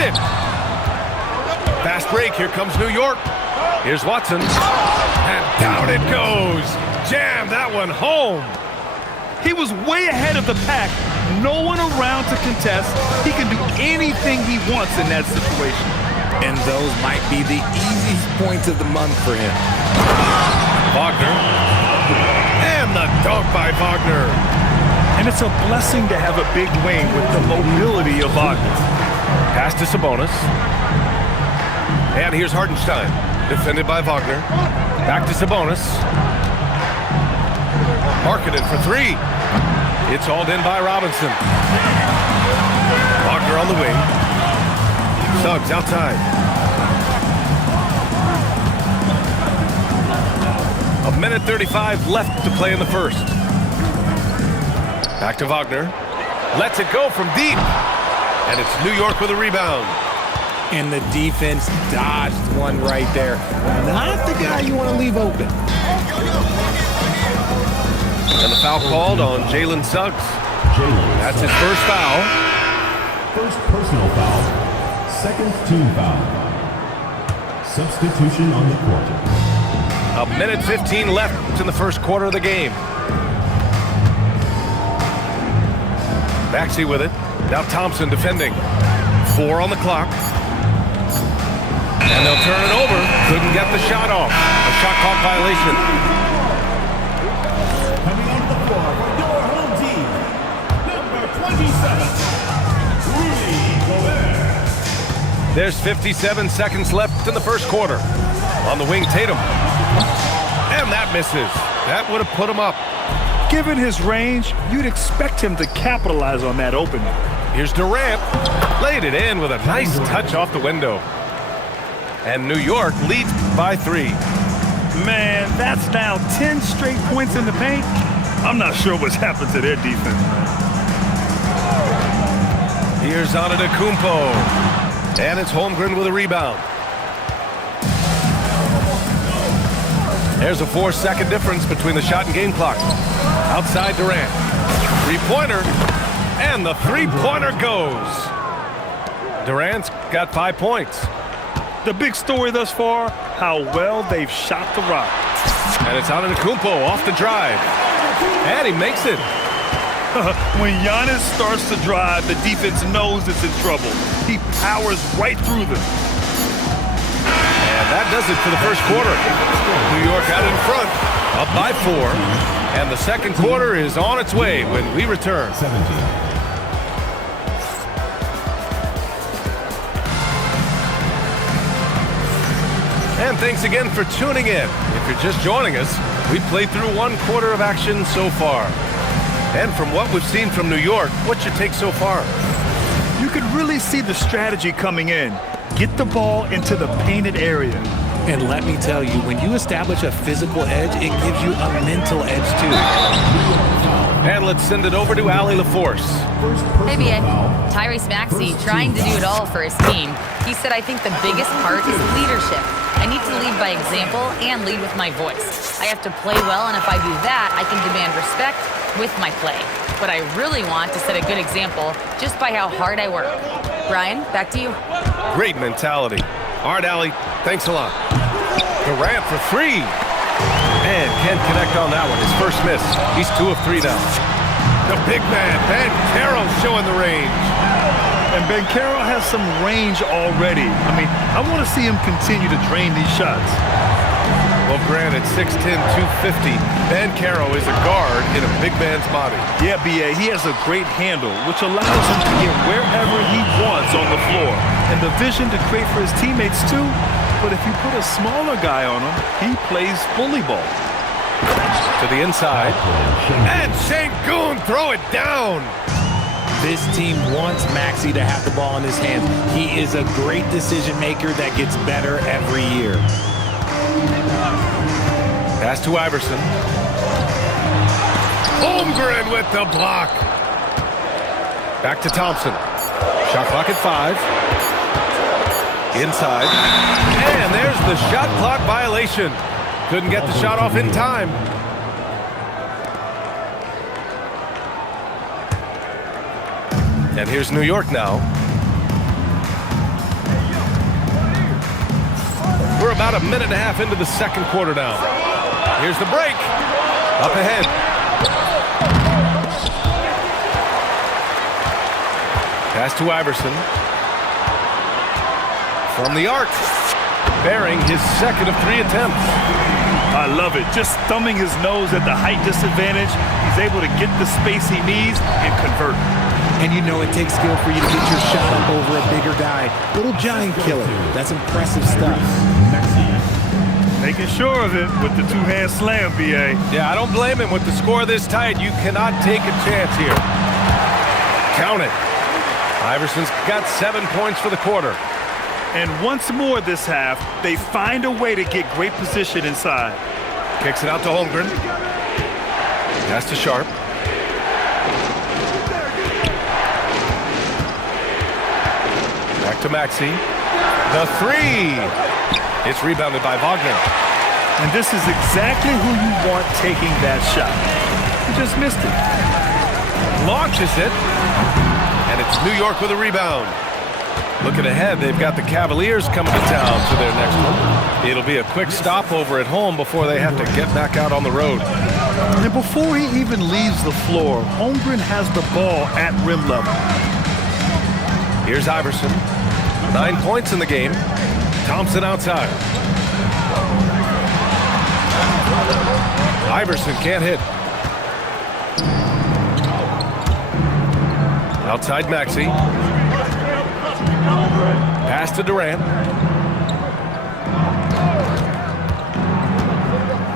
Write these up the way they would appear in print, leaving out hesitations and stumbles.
it. Fast break. Here comes New York. Here's Watson. And down it goes. Jam that one home. He was way ahead of the pack. No one around to contest. He can do anything he wants in that situation. And those might be the easiest points of the month for him. Wagner. And the dunk by Wagner. And it's a blessing to have a big wing with the mobility of Wagner. Pass to Sabonis. And here's Hartenstein. Defended by Wagner. Back to Sabonis. Marketed for three. It's hauled in by Robinson. Wagner on the wing. Suggs outside. A minute 35 left to play in the first. Back to Wagner. Lets it go from deep. And it's New York with a rebound. And the defense dodged one right there. Not the guy you want to leave open. And the foul called on Jalen Suggs. That's his first foul. First personal foul. Second team foul. Substitution on the court. A minute 15 left in the first quarter of the game. Maxey with it. Now Thompson defending. 4 on the clock. And they'll turn it over. Couldn't get the shot off. A shot clock violation. Coming on the floor for your home team, number 27, Rudy Gobert. There's 57 seconds left in the first quarter. On the wing, Tatum. And that misses. That would have put him up. Given his range, you'd expect him to capitalize on that opening. Here's Durant. Laid it in with a nice touch off the window. And New York leads by 3. Man, that's now 10 straight points in the paint. I'm not sure what's happened to their defense. Here's Antetokounmpo. And it's Holmgren with a rebound. There's a 4-second difference between the shot and game clock. Outside Durant. Three-pointer. And the three-pointer goes. Durant's got 5 points. The big story thus far, how well they've shot the rock. And it's Antetokounmpo off the drive. And he makes it. When Giannis starts to drive, the defense knows it's in trouble. He powers right through them. And that does it for the first quarter. New York out in front, up by 4. And the second quarter is on its way when we return. 17. And thanks again for tuning in. If you're just joining us, we've played through 1 quarter of action so far. And from what we've seen from New York, what's your take so far? You can really see the strategy coming in. Get the ball into the painted area. And let me tell you, when you establish a physical edge, it gives you a mental edge too. And let's send it over to Allie LaForce. Hey, BA. Tyrese Maxey trying to do it all for his team. He said, I think the biggest part is leadership. I need to lead by example and lead with my voice. I have to play well, and if I do that, I can demand respect with my play. But I really want to set a good example just by how hard I work. Brian, back to you. Great mentality. All right, Allie, thanks a lot. Durant for 3. And can't connect on that one. His first miss. He's 2 of 3 now. The big man, Ben Carroll, showing the range. And Banchero has some range already. I mean, I want to see him continue to drain these shots. Well, granted, 6'10", 250, Ben Carroll is a guard in a big man's body. Yeah, B.A., he has a great handle, which allows him to get wherever he wants on the floor. And the vision to create for his teammates, too. But if you put a smaller guy on him, he plays bully ball. To the inside. And Sengun, throw it down. This team wants Maxey to have the ball in his hands. He is a great decision maker that gets better every year. Pass to Iverson. Holmgren with the block. Back to Thompson. Shot clock at 5. Inside. And there's the shot clock violation. Couldn't get the shot off in time. And here's New York now. We're about a minute and a half into the second quarter now. Here's the break. Up ahead. Pass to Iverson. From the arc. Bearing his second of 3 attempts. I love it. Just thumbing his nose at the height disadvantage. He's able to get the space he needs and convert. And you know it takes skill for you to get your shot up over a bigger guy. Little giant killer. That's impressive stuff. Making sure of it with the two-hand slam, B.A. Yeah, I don't blame him. With the score this tight, you cannot take a chance here. Count it. Iverson's got 7 points for the quarter. And once more this half, they find a way to get great position inside. Kicks it out to Holmgren. Pass to Sharp. Back to Maxey. The 3. It's rebounded by Wagner. And this is exactly who you want taking that shot. He just missed it. Launches it. And it's New York with a rebound. Looking ahead, they've got the Cavaliers coming to town for their next one. It'll be a quick stopover at home before they have to get back out on the road. And before he even leaves the floor, Holmgren has the ball at rim level. Here's Iverson. 9 points in the game. Thompson outside. Iverson can't hit. Outside Maxey. Pass to Durant.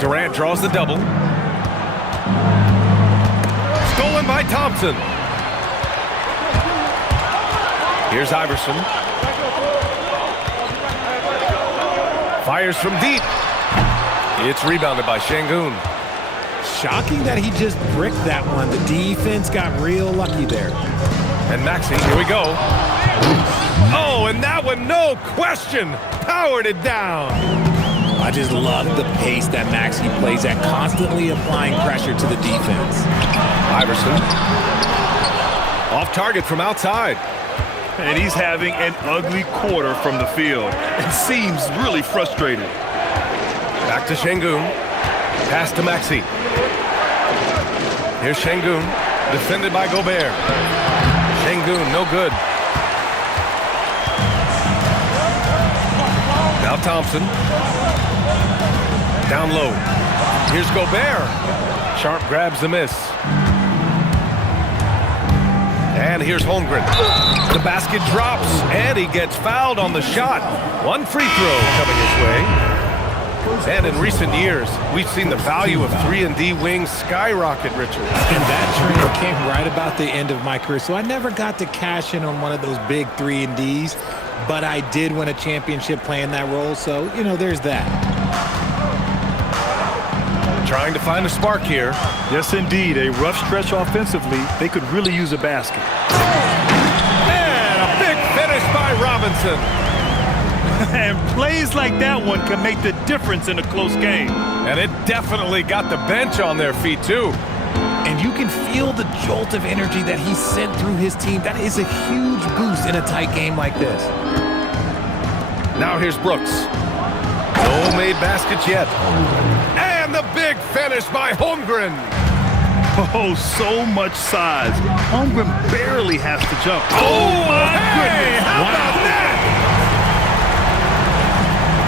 Durant draws the double. Stolen by Thompson. Here's Iverson. Fires from deep. It's rebounded by Şengün. Shocking that he just bricked that one. The defense got real lucky there. And Maxey, here we go. Oh, and that one, no question, powered it down. I just love the pace that Maxey plays at, constantly applying pressure to the defense. Iverson. Off target from outside. And he's having an ugly quarter from the field. It seems really frustrated. Back to Şengün. Pass to Maxey. Here's Şengün, defended by Gobert. Şengün, no good. Now Thompson. Down low. Here's Gobert. Sharp grabs the miss. And here's Holmgren. The basket drops, and he gets fouled on the shot. One free throw coming his way. And in recent years, we've seen the value of 3-and-D wings skyrocket, Richard. And that trend came right about the end of my career, so I never got to cash in on one of those big 3-and-Ds, but I did win a championship playing that role, so, you know, there's that. Trying to find a spark here. Yes, indeed. A rough stretch offensively. They could really use a basket. And a big finish by Robinson. And plays like that one can make the difference in a close game. And it definitely got the bench on their feet, too. And you can feel the jolt of energy that he sent through his team. That is a huge boost in a tight game like this. Now here's Brooks. No made baskets yet. And the big finish by Holmgren. Oh, so much size. Holmgren barely has to jump. Oh, my goodness. How about that?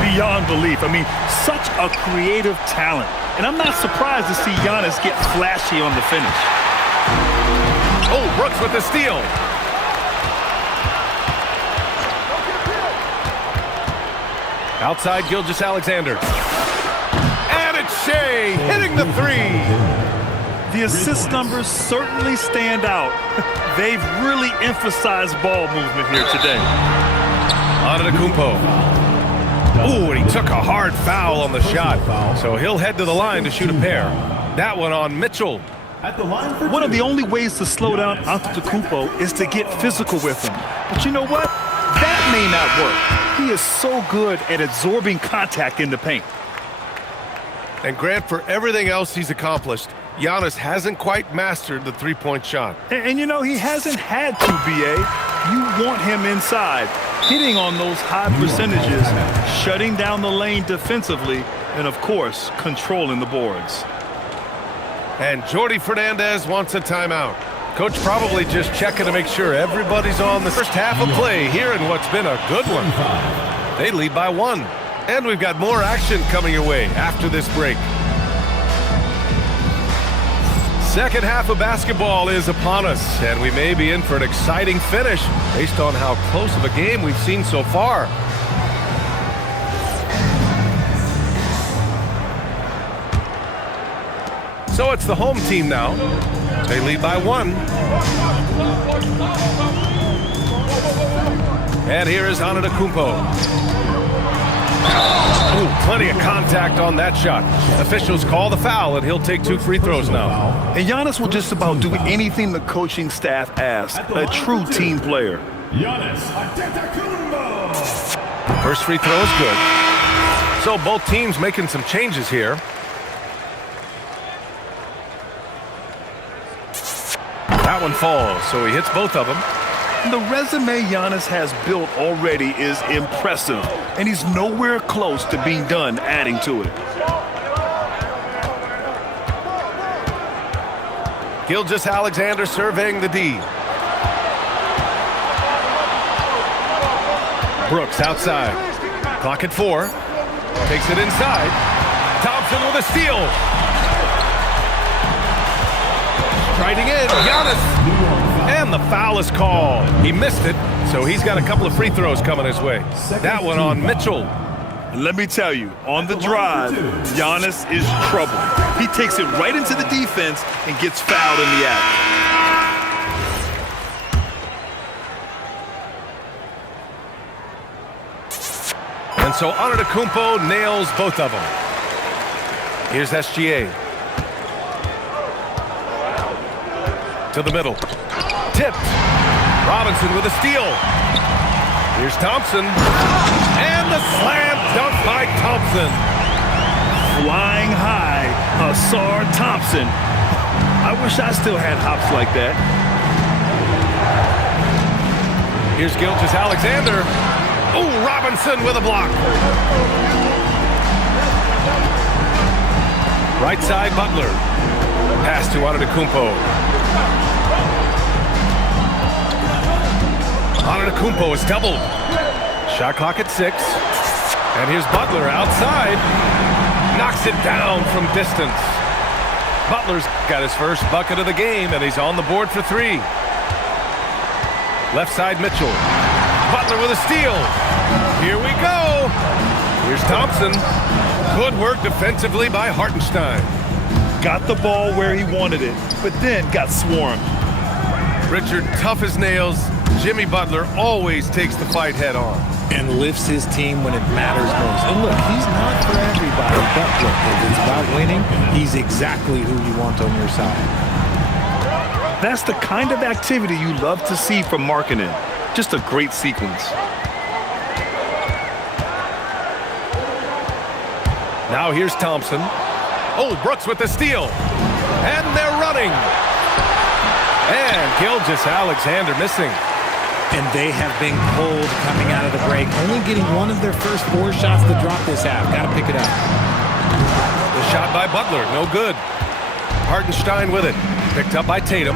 Beyond belief. I mean, such a creative talent. And I'm not surprised to see Giannis get flashy on the finish. Oh, Brooks with the steal. Outside Gilgeous-Alexander. And it's Shea hitting the 3. The assist numbers certainly stand out. They've really emphasized ball movement here today. Antetokounmpo. Ooh, and he took a hard foul on the shot. So he'll head to the line to shoot a pair. That one on Mitchell. At the line for One of the only ways to slow down Antetokounmpo is to get physical with him. But you know what? That may not work. He is so good at absorbing contact in the paint. And Grant, for everything else he's accomplished, Giannis hasn't quite mastered the three-point shot. And you know, he hasn't had to, B.A. You want him inside. hitting on those high percentages, shutting down the lane defensively, and of course, controlling the boards. And Jordi Fernandez wants a timeout. Coach probably just checking to make sure everybody's on the first half of play here in what's been a good one. They lead by 1. And we've got more action coming your way after this break. Second half of basketball is upon us, and we may be in for an exciting finish based on how close of a game we've seen so far. So it's the home team now. They lead by 1. And here is Antetokounmpo. Ooh, plenty of contact on that shot. Officials call the foul, and he'll take 2 free throws now. And Giannis will just about do anything the coaching staff asks. A true team player. Giannis Antetokounmpo. First free throw is good. So both teams making some changes here. That one falls, so he hits both of them. The resume Giannis has built already is impressive, and he's nowhere close to being done adding to it. Gilgeous-Alexander surveying the D. Brooks outside. Clock at 4. Takes it inside. Thompson with a steal. Striding in, Giannis. And the foul is called. He missed it, so he's got a couple of free throws coming his way. That one on Mitchell. Let me tell you, on the drive, Giannis is trouble. He takes it right into the defense and gets fouled in the act. And so Antetokounmpo nails both of them. Here's SGA. To the middle. Tipped. Robinson with a steal. Here's Thompson. And the slam dunk by Thompson. Flying high, Asar Thompson. I wish I still had hops like that. Here's Gilgeous-Alexander. Oh, Robinson with a block. Right side, Butler. Pass to Antetokounmpo. Antetokounmpo is doubled. Shot clock at 6. And here's Butler outside. Knocks it down from distance. Butler's got his first bucket of the game, and he's on the board for 3. Left side, Mitchell. Butler with a steal. Here we go. Here's Thompson. Good work defensively by Hartenstein. Got the ball where he wanted it, but then got swarmed. Richard, tough as nails. Jimmy Butler always takes the fight head on. And lifts his team when it matters most. And look, he's not for everybody, but look, if it's about winning, he's exactly who you want on your side. That's the kind of activity you love to see from Markkanen. Just a great sequence. Now here's Thompson. Oh, Brooks with the steal. And they're running. And Gilgeous-Alexander missing. And they have been cold coming out of the break, only getting one of their first 4 shots to drop this half. Got to pick it up. The shot by Butler, no good. Hartenstein with it. Picked up by Tatum.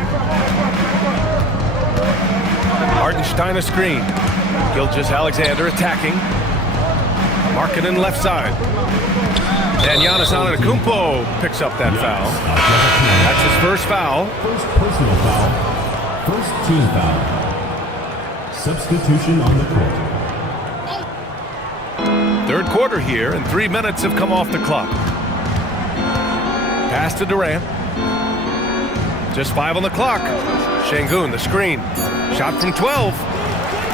Hartenstein a screen. Gilgeous-Alexander attacking. Markkanen left side. And Giannis Antetokounmpo picks up that foul. That's his first foul. First personal foul. First team foul. Substitution on the court. Third quarter here, and 3 minutes have come off the clock. Pass to Durant. Just 5 on the clock. Şengün, the screen. Shot from 12.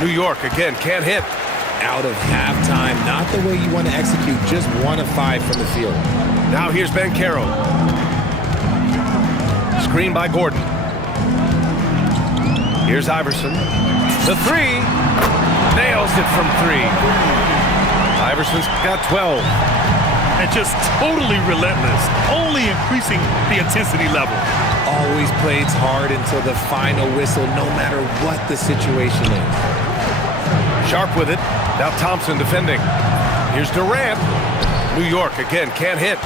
New York, again, can't hit. Out of halftime, not the way you want to execute, just 1 of 5 from the field. Now here's Banchero. Screen by Gordon. Here's Iverson. The 3. Nails it from 3. Iverson's got 12. And just totally relentless, only increasing the intensity level. Always plays hard until the final whistle, no matter what the situation is. Sharp with it. Now Thompson defending. Here's Durant. New York again, can't hit.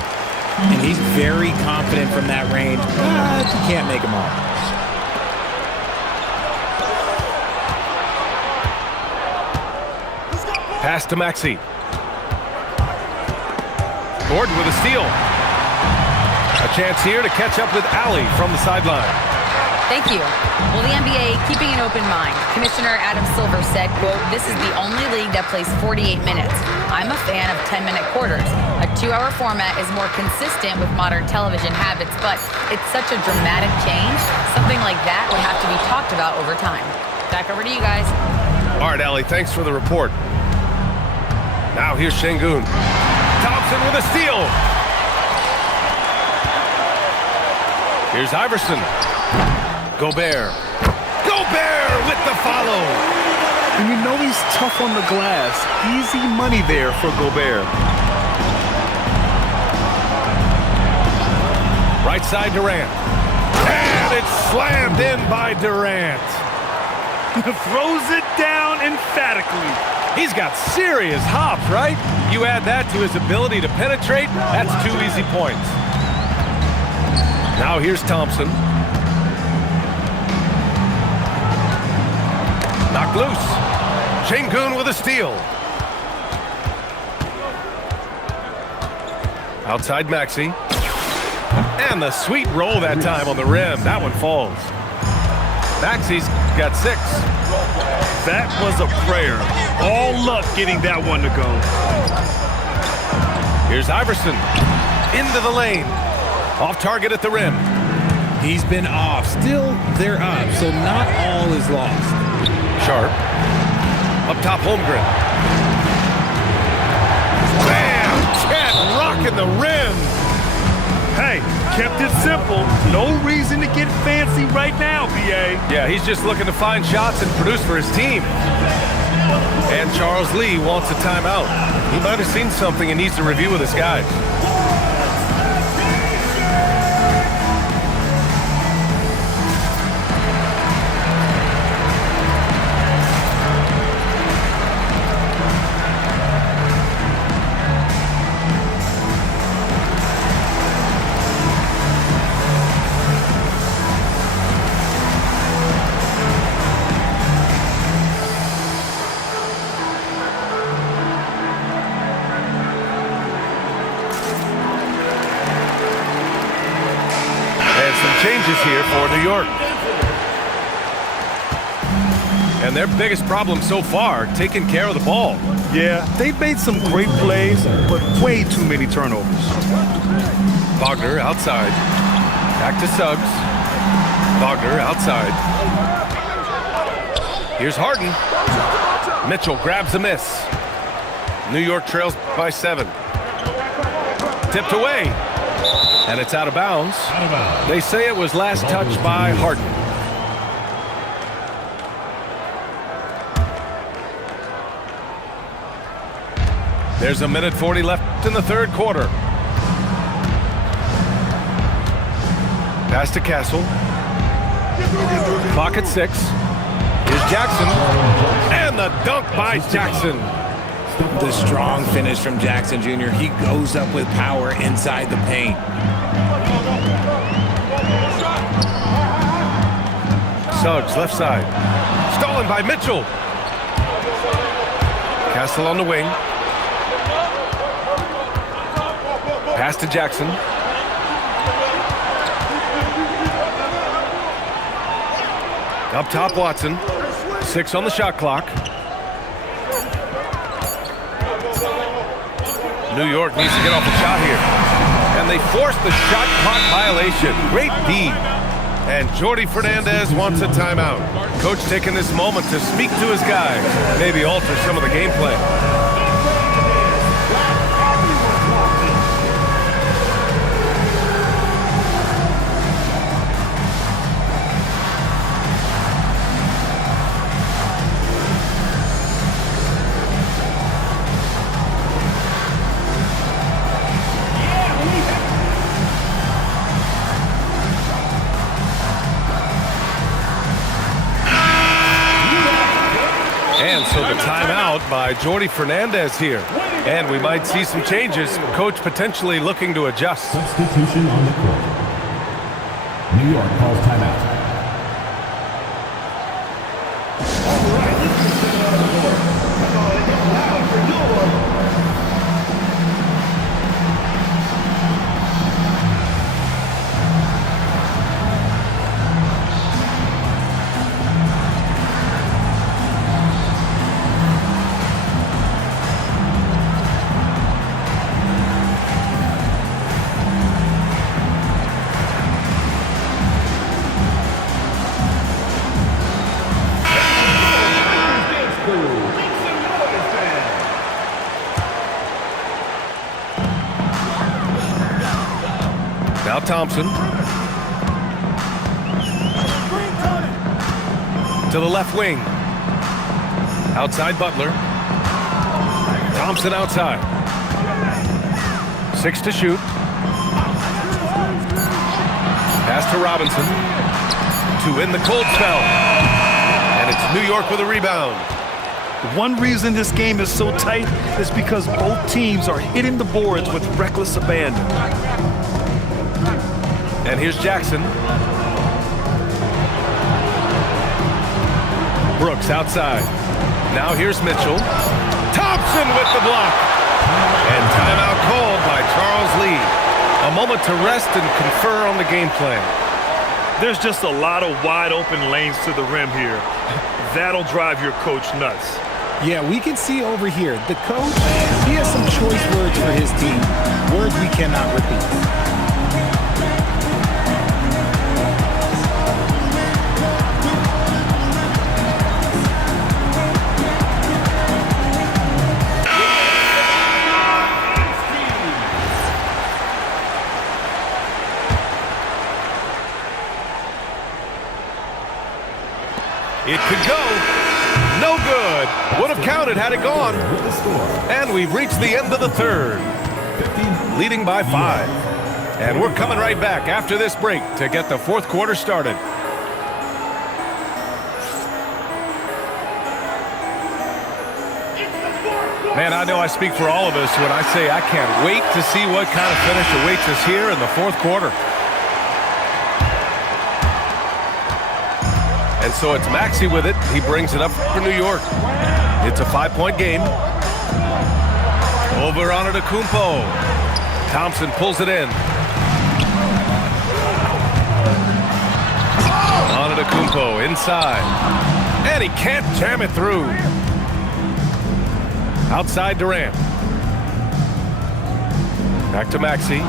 And he's very confident from that range, but you can't make him all. Pass to Maxey. Gordon with a steal. A chance here to catch up with Alley from the sideline. Thank you. Well, the NBA keeping an open mind. Commissioner Adam Silver said, quote, "This is the only league that plays 48 minutes. I'm a fan of 10-minute quarters. A 2-hour format is more consistent with modern television habits, but it's such a dramatic change. Something like that would have to be talked about over time." Back over to you guys. All right, Alley, thanks for the report. Now here's Şengün. Thompson with a steal. Here's Iverson. Gobert. Gobert with the follow. And you know he's tough on the glass. Easy money there for Gobert. Right side Durant. And it's slammed in by Durant. Throws it down emphatically. He's got serious hops, right? You add that to his ability to penetrate, that's 2 easy points. Now here's Thompson. Knocked loose. Şengün with a steal. Outside Maxey. And the sweet roll that time on the rim. That one falls. Maxey's got 6. That was a prayer. All luck getting that one to go. Here's Iverson. Into the lane. Off target at the rim. He's been off. Still, they're up, so not all is lost. Sharp. Up top, Holmgren. Bam! Chet rocking the rim. Hey, kept it simple. No reason to get fancy right now, BA. Yeah, he's just looking to find shots and produce for his team. And Charles Lee wants a timeout. He might have seen something and needs to review with his guys. Changes here for New York. And their biggest problem so far, taking care of the ball. Yeah, they've made some great plays, but way too many turnovers. Wagner outside. Back to Suggs. Wagner outside. Here's Harden. Mitchell grabs a miss. New York trails by 7. Tipped away. And it's out of bounds. They say it was last touched by Harden. There's a minute 40 left in the third quarter. Pass to Castle. Clock at 6. Here's Jackson. And the dunk by Jackson. The strong finish from Jackson Jr. He goes up with power inside the paint. Suggs, left side. Stolen by Mitchell. Castle on the wing. Pass to Jackson. Up top, Watson. 6 on the shot clock. New York needs to get off the shot here. And they force the shot clock violation. Great D. And Jordi Fernandez wants a timeout. Coach taking this moment to speak to his guys. Maybe alter some of the gameplay. So the timeout by Jordy Fernandez here. And we might see some changes. Coach potentially looking to adjust. Substitution on the court. New York calls timeout. Now Thompson. To the left wing. Outside Butler. Thompson outside. 6 to shoot. Pass to Robinson. To end the cold spell. And it's New York with a rebound. One reason this game is so tight is because both teams are hitting the boards with reckless abandon. And here's Jackson. Brooks outside. Now here's Mitchell. Thompson with the block. And timeout called by Charles Lee. A moment to rest and confer on the game plan. There's just a lot of wide open lanes to the rim here. That'll drive your coach nuts. Yeah, we can see over here, the coach, he has some choice words for his team. Words we cannot repeat. It could go. No good. Would have counted had it gone. With the score. And we've reached the end of the third. 15. Leading by 5. And we're coming right back after this break to get the fourth quarter started. Man, I know I speak for all of us when I say I can't wait to see what kind of finish awaits us here in the fourth quarter. And so it's Maxey with it. He brings it up for New York. It's a 5-point game. Over on Antetokounmpo. Thompson pulls it in. Antetokounmpo inside. And he can't jam it through. Outside Durant. Back to Maxey.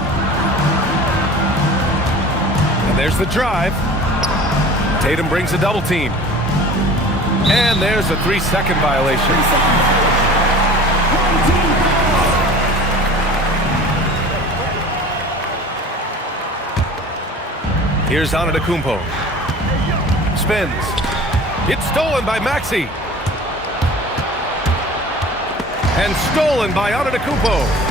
And there's the drive. Tatum brings a double team. And there's a 3-second violation. Here's Antetokounmpo. Spins. It's stolen by Maxey. And stolen by Antetokounmpo.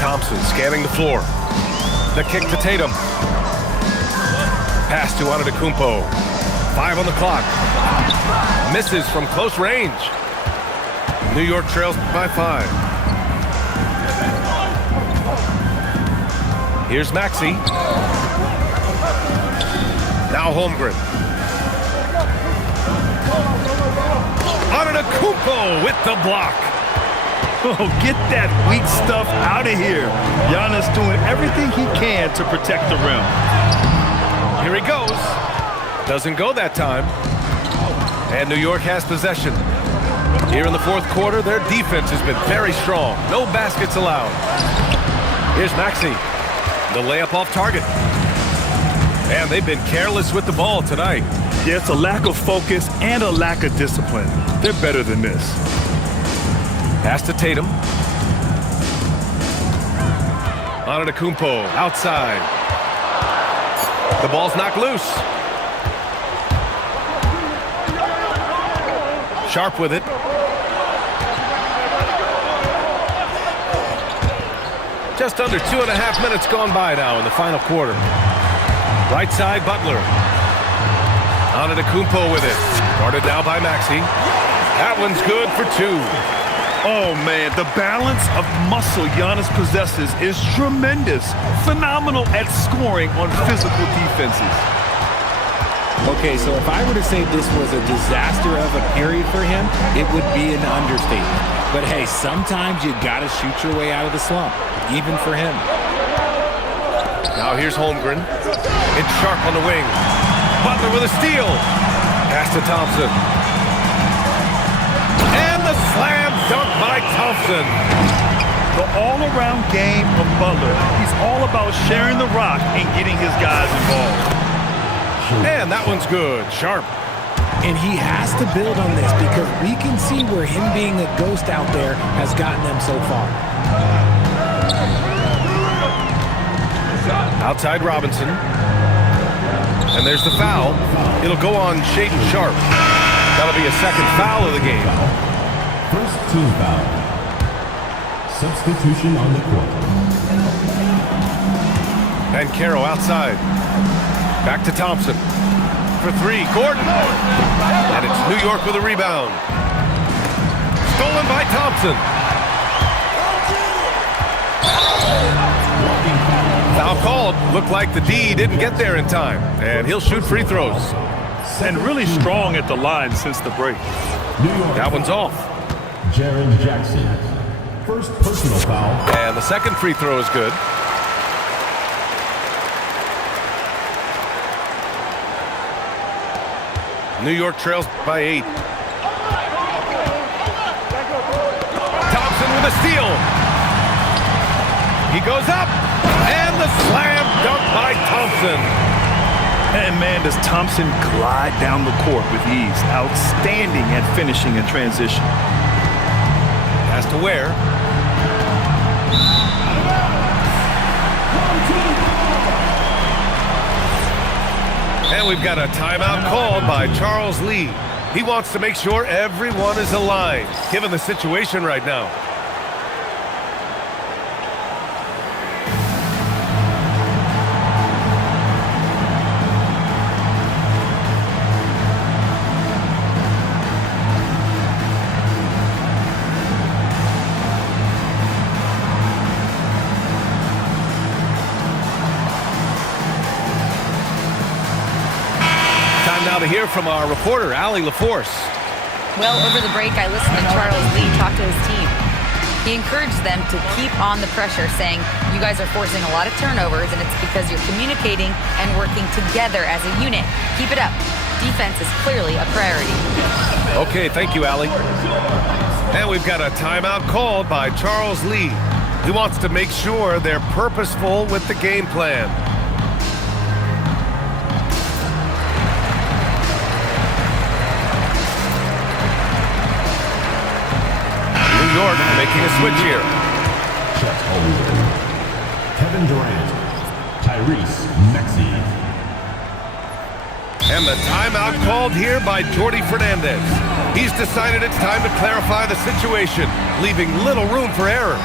Thompson scanning the floor. The kick to Tatum. Pass to Antetokounmpo. 5 on the clock. Misses from close range. New York trails by 5. Here's Maxey. Now Holmgren. Antetokounmpo with the block. Oh, get that weak stuff out of here. Giannis doing everything he can to protect the rim. Here he goes. Doesn't go that time. And New York has possession. Here in the fourth quarter, their defense has been very strong. No baskets allowed. Here's Maxey. The layup off target. And they've been careless with the ball tonight. Yeah, it's a lack of focus and a lack of discipline. They're better than this. Pass to Tatum. Antetokounmpo outside. The ball's knocked loose. Sharp with it. Just under 2.5 minutes gone by now in the final quarter. Right side, Butler. Antetokounmpo with it. Guarded now by Maxey. That one's good for 2. Oh, man, the balance of muscle Giannis possesses is tremendous. Phenomenal at scoring on physical defenses. Okay, so if I were to say this was a disaster of a period for him, it would be an understatement. But hey, sometimes you gotta shoot your way out of the slump, even for him. Now here's Holmgren. It's Sharp on the wing. Butler with a steal. Pass to Thompson. And the slam dunk by Thompson. The all-around game of Butler. He's all about sharing the rock and getting his guys involved. And that one's good. Sharp. And he has to build on this because we can see where him being a ghost out there has gotten them so far. Outside Robinson. And there's the foul. It'll go on Shaedon Sharp. That'll be a second foul of the game. First team foul. Substitution on the court. And Caro outside. Back to Thompson. For 3, Gordon. And it's New York with a rebound. Stolen by Thompson. Foul called. Looked like the D didn't get there in time. And he'll shoot free throws. And really strong at the line since the break. That one's off. Jaren Jackson. First personal foul. And the second free throw is good. New York trails by 8. Thompson with a steal. He goes up. And the slam dunk by Thompson. And man, does Thompson glide down the court with ease. Outstanding at finishing in transition. Pass to Ware. And we've got a timeout called by Charles Lee. He wants to make sure everyone is aligned, given the situation right now. Now to hear from our reporter, Allie LaForce. Well, over the break, I listened to Charles Lee talk to his team. He encouraged them to keep on the pressure, saying, you guys are forcing a lot of turnovers, and it's because you're communicating and working together as a unit. Keep it up. Defense is clearly a priority. Okay, thank you, Allie. And we've got a timeout called by Charles Lee. He wants to make sure they're purposeful with the game plan. New York making a switch here. Chet Holmgren. Kevin Durant. Tyrese Maxey. And the timeout called here by Jordi Fernandez. He's decided it's time to clarify the situation, leaving little room for error.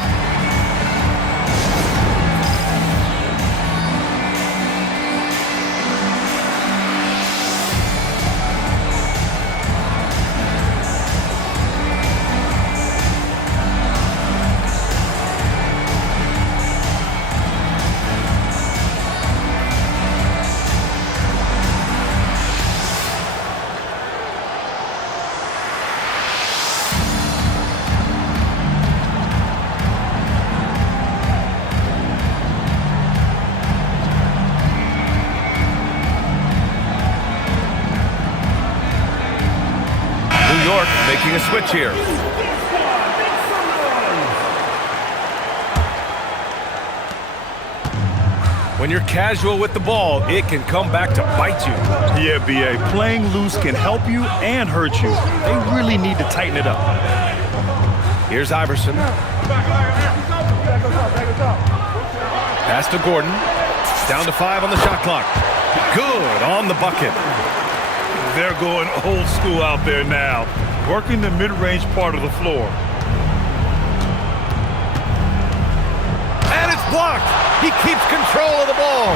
New York making a switch here. When you're casual with the ball, it can come back to bite you. Yeah, B.A. Playing loose can help you and hurt you. They really need to tighten it up. Here's Iverson. Pass to Gordon. Down to 5 on the shot clock. Good on the bucket. They're going old school out there now, working the mid-range part of the floor. And it's blocked. He keeps control of the ball.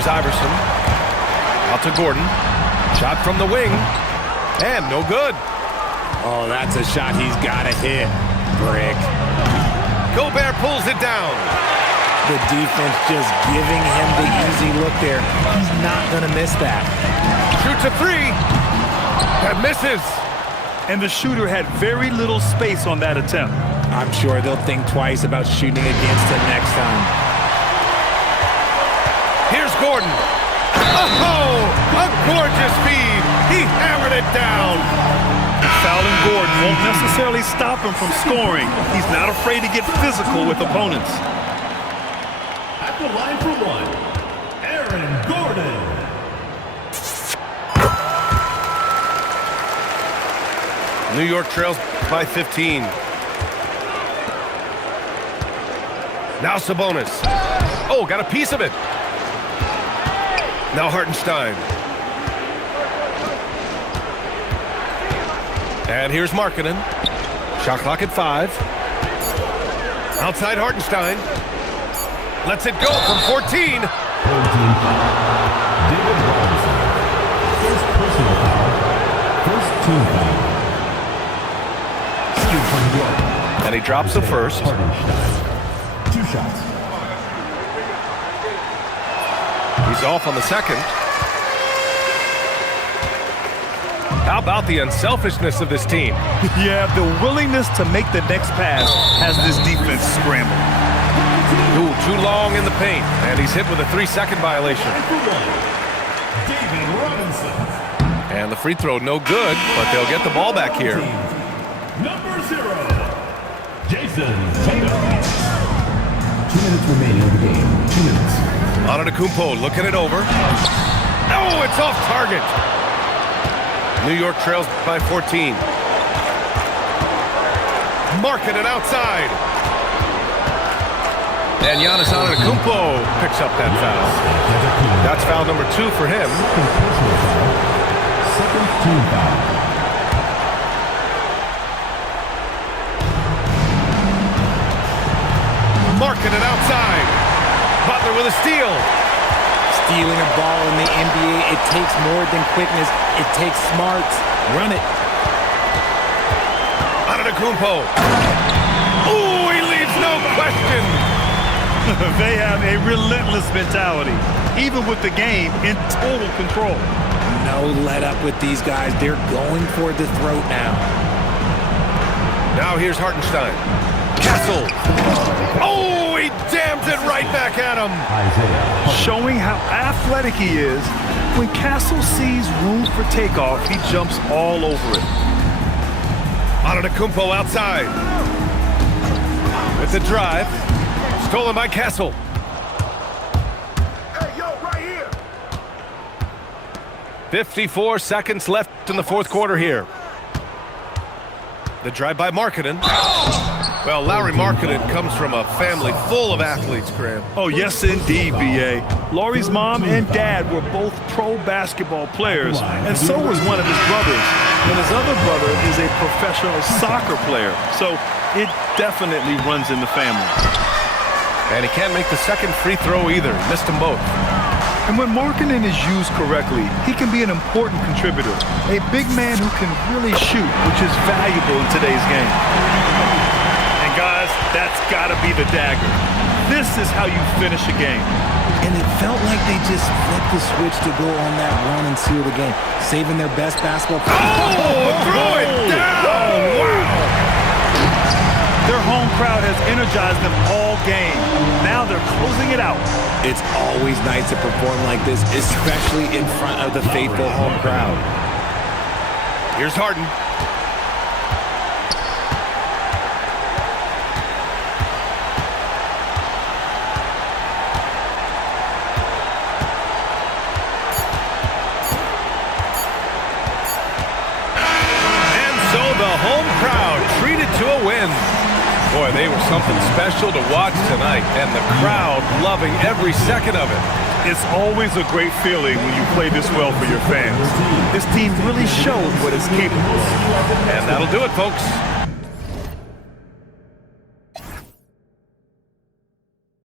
Here's Iverson. Out to Gordon. Shot from the wing. And no good. Oh, that's a shot he's got to hit. Brick. Gobert pulls it down. The defense just giving him the easy look there. He's not going to miss that. Shoots a three. That misses. And the shooter had very little space on that attempt. I'm sure they'll think twice about shooting against him next time. Here's Gordon. Oh, a gorgeous feed. He hammered it down. Fouling Gordon won't necessarily stop him from scoring. He's not afraid to get physical with opponents. At the line for one, Aaron Gordon. New York trails by 15. Now Sabonis. Oh, got a piece of it. Now Hartenstein. And here's Markkanen. Shot clock at 5. Outside Hartenstein. Lets it go from 14. David Robinson. First personal foul. First team foul. And he drops the first. 2 shots. He's off on the second. How about the unselfishness of this team? Yeah, the willingness to make the next pass has this defense scrambled. Ooh, too long in the paint. And he's hit with a 3-second violation. David Robinson. And the free throw no good, but they'll get the ball back here. Number 0, Jason Tatum. 2 minutes remaining in the game. 2 minutes. Antetokounmpo looking it over. Oh, it's off target. New York trails by 14. Markkanen outside. And Giannis Antetokounmpo picks up that foul. That's foul number 2 for him. Second team foul. Markkanen outside. Butler with a steal. Stealing a ball in the NBA, it takes more than quickness. It takes smarts. Run it. Antetokounmpo. Ooh, he leaves no question. They have a relentless mentality, even with the game in total control. No let up with these guys. They're going for the throat now. Now here's Hartenstein. Castle. Oh, he jams it right back at him. Showing how athletic he is. When Castle sees room for takeoff, he jumps all over it. Antetokounmpo outside. With the drive. Stolen by Castle. Hey, yo, right here. 54 seconds left in the fourth quarter here. The drive by Markkanen. Well, Lauri Markkanen comes from a family full of athletes, Graham. Oh, yes, indeed, B.A. Lauri's mom and dad were both pro basketball players, and so was one of his brothers. And his other brother is a professional soccer player, so it definitely runs in the family. And he can't make the second free throw either. He missed them both. And when Markkanen is used correctly, he can be an important contributor. A big man who can really shoot, which is valuable in today's game. And guys, that's got to be the dagger. This is how you finish a game. And it felt like they just flipped the switch to go on that run and seal the game, saving their best basketball player. Oh, throw it down! Wow! Their home crowd has energized them all game. Now they're closing it out. It's always nice to perform like this, especially in front of the faithful home crowd. Here's Harden. And so the home crowd treated to a win. Boy, they were something special to watch tonight, and the crowd loving every second of it. It's always a great feeling when you play this well for your fans. This team really showed what it's capable of. And that'll do it, folks.